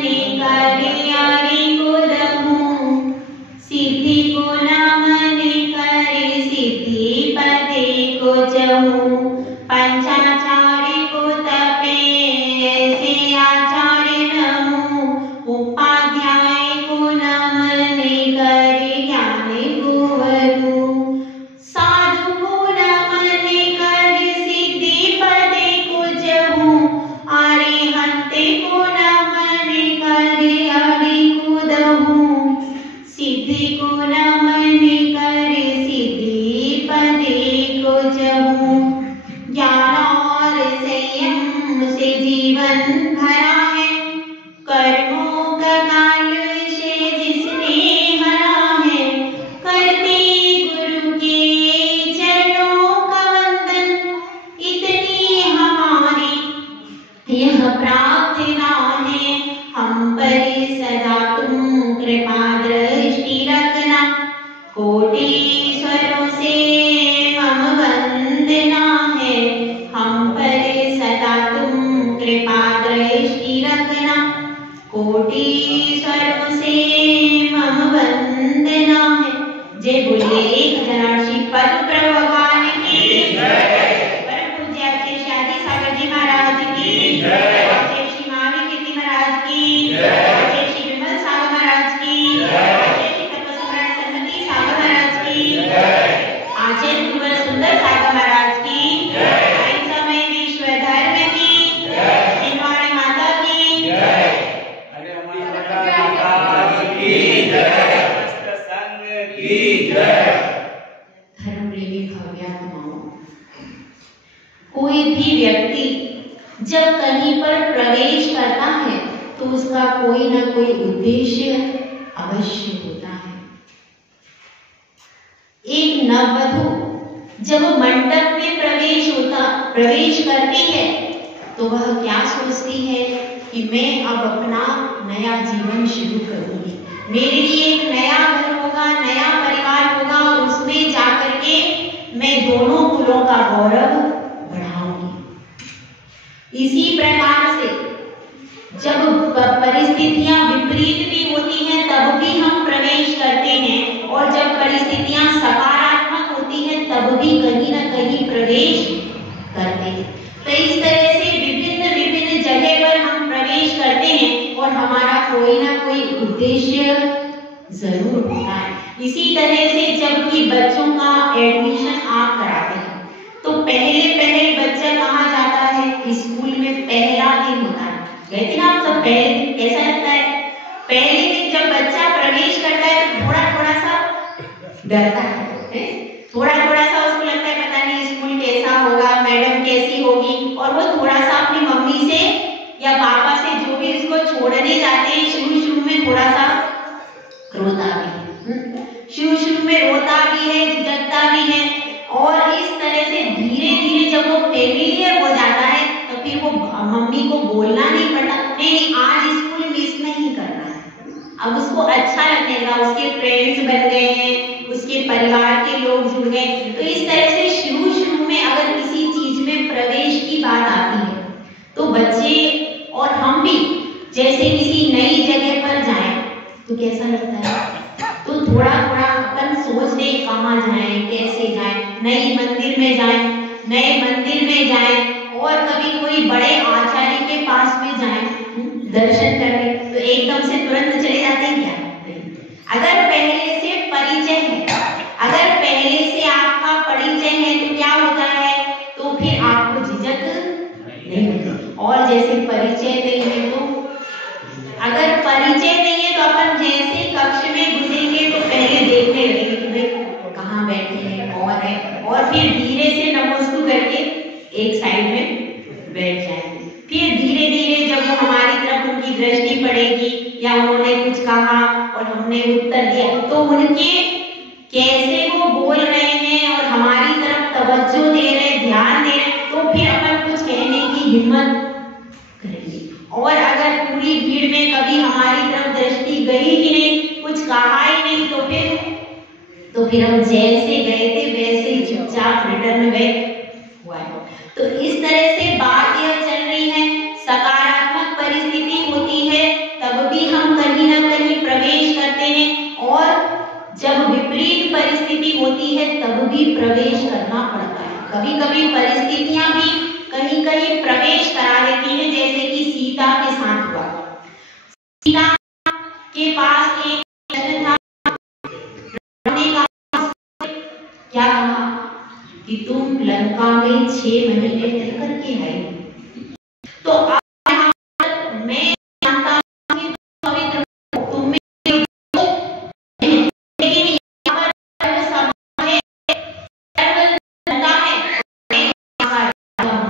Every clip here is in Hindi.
मने करे हरि को दहूं, सिद्धि को न मने करे सिद्धि पदे को जहूं। पंचाचार्य को तपे ऐसे आचार्य रहूं, उपाध्याय को न मने करे ज्ञान को वरूं। साधु को न मने करे सिद्धि पदे को जहूं, अरिहंते को न मने करे हरि को दहूं, सिद्धि को न मने करे सिद्धि पदे को जहूं। ज्ञान और संयम से जीवन भरा है, कर्मों का काल से जिसने हरा है। करते गुरु के चरणों का वंदन, इतनी हमारी यह प्रार्थना है। हम पर सदा तुम कृपा दृष्टि रखना, कोटीश्वरों से मम वंदना है। हम पर सदा तुम कृपा दृष्टि रखना, कोटीश्वरों से मम वंदना है। जय बोलिए एक हजार श्री पद्म प्रभु भगवान की जय। परम पूज्य आचार्य श्री आदि सागर जी महाराज की जय। आचार्य श्री महावीर कीर्ति महाराज की जय। आचार्य श्री विमल सागर महाराज की जय। आचार्य श्री तपस्वी सन्मति सागर महाराज की जय। आचार्य कुंवर सुंदर सागर महाराज की जय। समय विश्व धर्म की जय। शिवानी माता की जय। अरे माता की जय। संग की जय। धर्म प्रेमी भव्यात्माओं, कोई भी व्यक्ति जब कहीं पर प्रवेश करता है तो उसका कोई ना कोई उद्देश्य अवश्य होता है। एक नववधु जब मंडप में प्रवेश करती है तो वह क्या सोचती है कि मैं अब अपना नया जीवन शुरू करूंगी, मेरे लिए एक नया घर होगा, नया परिवार होगा और उसमें जाकर के मैं दोनों कुलों का गौरव बढ़ाऊंगी। इसी प्रकार से जब परिस्थितियां विपरीत भी होती हैं तब भी हम प्रवेश करते हैं, और जब परिस्थितियां सकारात्मक होती हैं तब भी कहीं ना कहीं प्रवेश करते हैं। तो इस तरह से विभिन्न विभिन्न जगह पर हम प्रवेश करते हैं और हमारा कोई ना कोई उद्देश्य जरूर होता है। इसी तरह से जब भी बच्चों का एडमिशन आप कराते हैं तो पहले बच्चा कहाँ जाता है? स्कूल में पहला दिन होता है। कहते ना आप सब पहले दिन कैसा लगता है? पहले दिन जब बच्चा प्रवेश करता है तो थोड़ा सा डरता है, थोड़ा सा उसको लगता है पता नहीं स्कूल कैसा होगा, मैडम कैसी होगी, और वो थोड़ा सा अपनी मम्मी से या पापा से जो भी उसको छोड़ने जाते हैं शुरू में थोड़ा सा रोता भी है, शुरू में रोता भी है, झिझकता भी है। और इस तरह से धीरे जब वो फेमिलियर हो जाता है तो फिर वो मम्मी को बोलना नहीं पड़ता, नहीं आज स्कूल मिस नहीं करना है। अब उसको अच्छा लगेगा, उसके फ्रेंड्स बन गए हैं, उसके परिवार के लोग जुड़ गए। तो इस तरह से शुरू में अगर किसी चीज में प्रवेश की बात आती है तो बच्चे और हम भी जैसे किसी नई जगह पर जाएं तो कैसा लगता है? तो थोड़ा अपन सोचते हैं कहाँ जाएं, कैसे जाएं, नए मंदिर में जाएं और कभी कोई बड़े आचार्य के पास में जाएं दर्शन करने, तो एकदम से तुरंत चले जाते हैं क्या? अगर पहले से परिचय है, अगर पहले से आपका परिचय है तो क्या होता है? तो फिर आपको झिझक नहीं होती। और जैसे परिचय नहीं है तो अगर परिचय नहीं है तो अपन जैसे कक्ष में घुसेंगे तो पहले देखने लगेंगे कि भाई कहाँ बैठे हैं, कौन है, और फिर धीरे से नमस्ते करके एक साइड में बैठ जाएंगे। फिर धीरे जब वो हमारी तरफ उनकी दृष्टि पड़ेगी या उन्होंने कुछ कहा और हमने उत्तर दिया तो उनके कैसे वो बोल रहे हैं और हमारी तरफ तवज्जो दे रहे, ध्यान दे रहे, तो फिर अपन कुछ कहने की हिम्मत करेंगे। और अगर पूरी भीड़ में कभी हमारी तरफ दृष्टि गई ही नहीं, कुछ कहा ही नहीं, तो फिर हम जैसे गए थे वैसे ही चुपचाप रिटर्न बैक हुआ है। तो इस तरह से बात यह चल रही है, सकारात्मक परिस्थिति होती है तब सीता के पास एक प्रश्न था, क्या कहा कि तुम लंका में 6 महीने रह करके आई, तो अब मैं जानता हूं कि तुम पवित्र हो, तुम में लेकिन यहाँ पर सर्व है, सर्व जनता है, मैं यहाँ राजा हूं।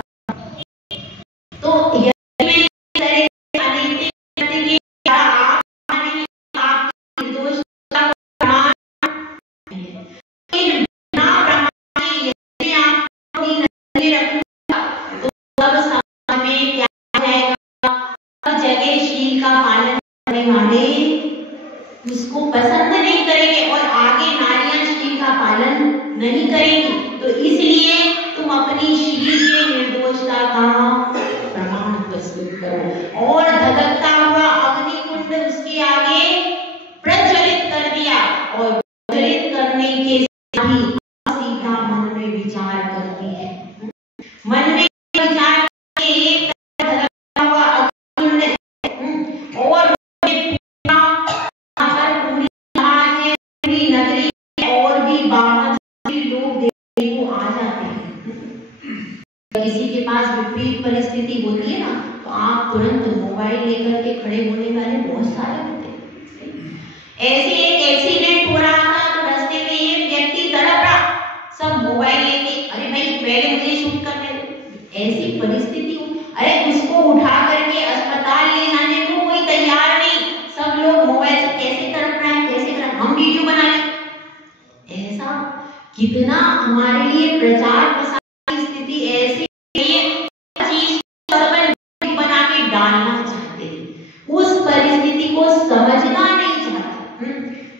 तो यदि मैं इस तरह से अनैतिक कृत्य के आप नहीं, आपकी निर्दोषता को प्रमाण है, लेकिन बिना प्रमाण के यदि आप अपनी नजरें रखूंगा तो तब समाज में क्या रहेगा, हर जगह शील का पालन करने वाले उसको पसंद नहीं करेंगे और आगे नारियां शील का पालन नहीं करेंगी। तो इसलिए तुम अपनी शील के निर्दोषता का प्रमाण प्रस्तुत करो। और धधकता हुआ अग्निकुंड उसके आगे प्रज्वलित कर दिया और प्रज्वलित करने के साथ ही सीता मन में विचार करती है, मन में विचार करके धधकता हुआ अग्निकुंड और पूरी नगरी और भी बाहर से लोग देखने को आ जाते हैं। किसी के पास विपरीत परिस्थिति होती है ना, तो आप तुरंत मोबाइल लेकर के खड़े होने वाले बहुत सारे होते हैं। ऐसे एक एक्सीडेंट हो रहा था तो रास्ते में एक व्यक्ति तड़प रहा, सब मोबाइल लेके, अरे भाई पहले मुझे शूट करने दो। ऐसी परिस्थिति हो, अरे उसको उठा करके अस्पताल ले जाने को कोई तैयार नहीं, सब लोग मोबाइल से कैसे तड़प रहा है, कैसे कर हम वीडियो बना लें। ऐसा कितना हमारे लिए प्रचार प्रसार की स्थिति ऐसी चीज बना के डालना चाहते हैं, उस परिस्थिति को समझना नहीं चाहते।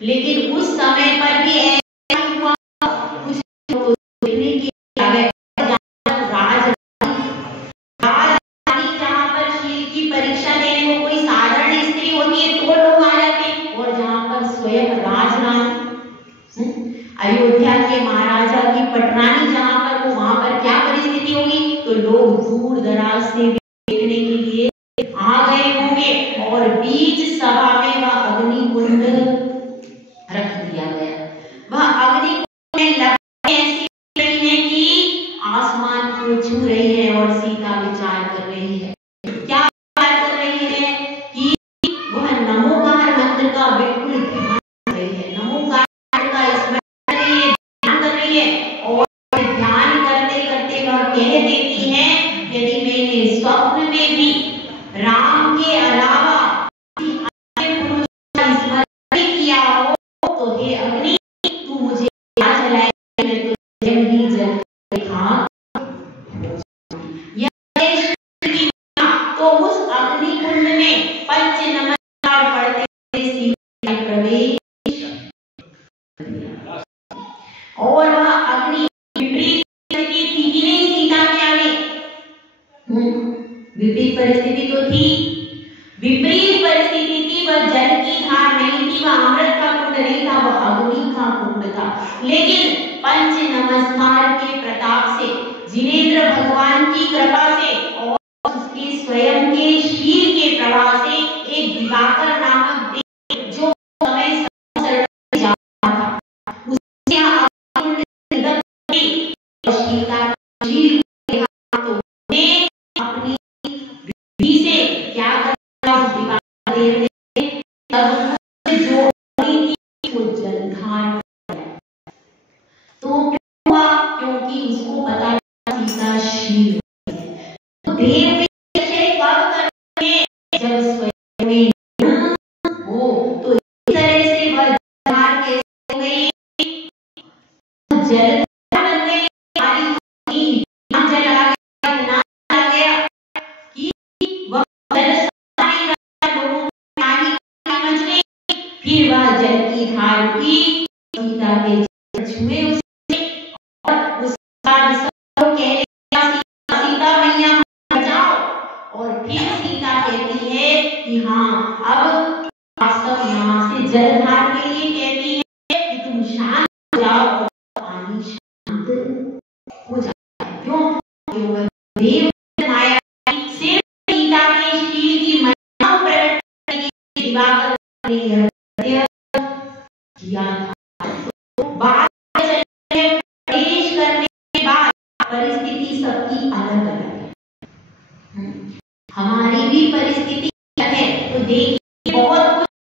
लेकिन उस समय पर भी ऐसा हुआ, कुछ लोग देखने की राजधानी जहां पर शील की परीक्षा देने को कोई साधारण स्त्री होती है तो लोग आ जाते हैं, और जहां पर स्वयं राजराम अयोध्या के महाराजा की पटरानी जहां पर वो, वहां पर क्या परिस्थिति होगी, तो लोग दूर दराज से देखने के लिए आ गए होंगे और बीच सभा में वह अग्निकुंड रख दिया गया। वह अग्निकुंड में लपटें ऐसी रही है कि आसमान को छू रही है और सीता विचार कर रही है। क्या विचार कर रही है कि वह नमोकार मंत्र का बिल्कुल ध्यान कर रही है, नमोकार का स्मरण कर रही है, ध्यान कर रही है, और ध्यान करते करते वह कह देती है, यदि मैंने स्वप्न में भी राम के अलावा अन्य पुरुष का स्मरण किया हो तो हे अग्नि तू मुझे क्या जलाए, मैं तुझे ही जल के खाक तो उस अग्निकुंड में पंच नमस्कार पढ़ते सीता प्रवेश और वह अग्नि विपरीत परिस्थिति थी कि नहीं सीता के आगे, विपरीत परिस्थिति तो थी, विपरीत परिस्थिति थी। वह जल की धार नहीं थी, वह अमृत का कुंड नहीं था, वह अग्नि का कुंड था। लेकिन पंच नमस्कार के प्रताप से, जिनेंद्र भगवान की कृपा से और उसके स्वयं के शील के प्रभाव से एक दिवाकर नामक देव जो समय जा रहा था, उसने शील तो अपनी विधि से क्या करता, दिवाकर देव ने तब जो जलधार, तो हुआ क्योंकि उसको पता सीता शील है। तो देव कब करेंगे, जब स्वयं में हो। तो इस तरह से वह जलधार कैसे हो गई, जलधार बन गई, जल आ गया कि वह फिर वह जल की धार उठी, सीता के छुए उसे और उसका सब कह सीता मैया बचाओ, और फिर सीता कहती है कि हाँ अब आप सब यहाँ से जलधार के लिए कहती है कि तुम शांत हो जाओ और पानी शांत हो जाए। क्यों? देव माया सिर्फ सीता के शील की महिमा प्रकट दिवाकर ने यह किया था। तो बात प्रवेश करने के बाद परिस्थिति सबकी अलग अलग है। हमारी भी परिस्थिति है। तो देखिए बहुत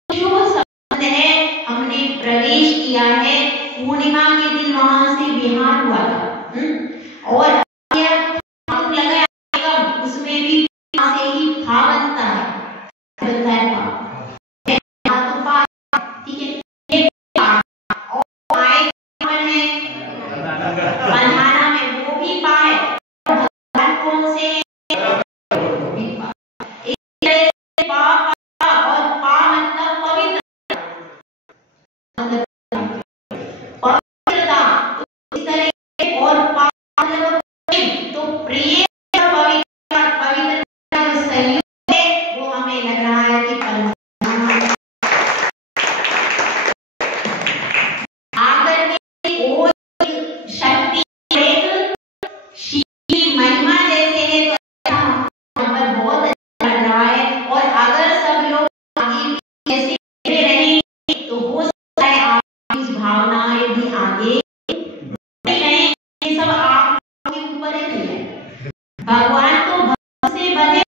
कुछ शुभ संबंध है। हमने प्रवेश किया है, पूर्णिमा के दिन वहां से विहार हुआ था और उसमें भी से ही था बनता है, ठीक है। और आए बंधाना में वो भी पाए, भगवान कौन से पाप और पा मतलब पवित्र, पवित्रता। तो इस तरह और पा मतलब तो प्रिय और पवित्रता जो संयोग है वो हमें लग रहा है कि आकर के वो शक्ति महिमा जैसे है तो यहाँ पर बहुत अच्छा लग रहा है। और अगर सब लोग आगे भी ऐसे रहेंगे तो हो सकता है आपकी इस भावनाएं भी आगे रहे। ये सब आपके ऊपर है। भगवान तो भक्त से बने,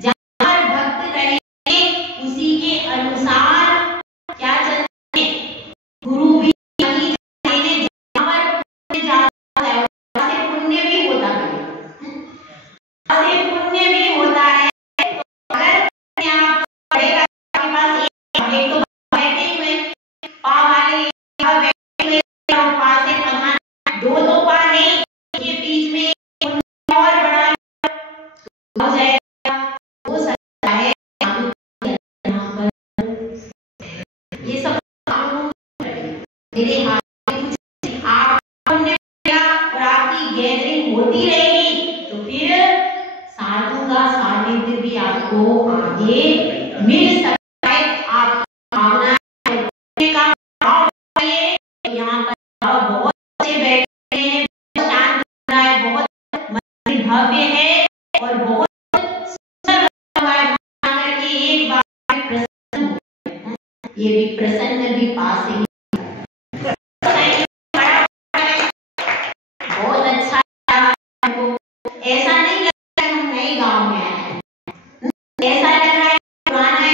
जहाँ भक्त रहेंगे उसी के अनुसार क्या चलते हैं। गुरु भी वही जाते हैं जहाँ पर जाता है, से पुण्य भी होता है, से पुण्य भी होता है। तो अगर आप पढ़ेगा आपके पास एक तो बैठे हुए पा वाले बैठे हुए और पा से पढ़ाना, दो तो पा नहीं, के बीच में पुण्य और बड़ा हो जाएगा। हो सकता है ये सब मेरे हाथ में कुछ आप और आपकी गैदरिंग होती रहेगी तो फिर साधु का सानिध्य भी आपको आगे मिल सकता है। आपकी भावना का भाव है। यहाँ पर बहुत से बैठे हैं, शांत हो रहा है, बहुत मंदिर भव्य है और बहुत सुंदर लग रहा है। करके एक बार प्रसन्न हो, ये भी प्रसन्न भी पास ही बहुत अच्छा हमको। ऐसा नहीं लगता हम नए गांव में आए हैं, ऐसा लग रहा है पुराना है।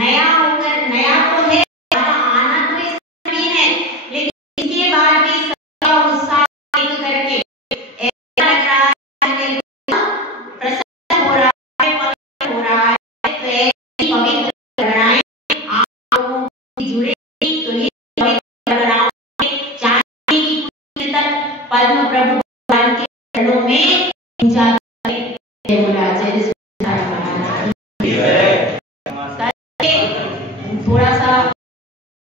नया होकर नया तो है, आना तो इसमें भी है, लेकिन इसके बाद भी सबका उत्साह देख करके ऐसा लग रहा है प्रसन्न हो रहा है, पवित्र हो रहा है। तो ऐसी पवित्र घटनाएं आप लोगों से जुड़े तो ये पवित्र घटनाओं में चाहते कि कुछ तक पद्म प्रभु भगवान के चरणों में पूजा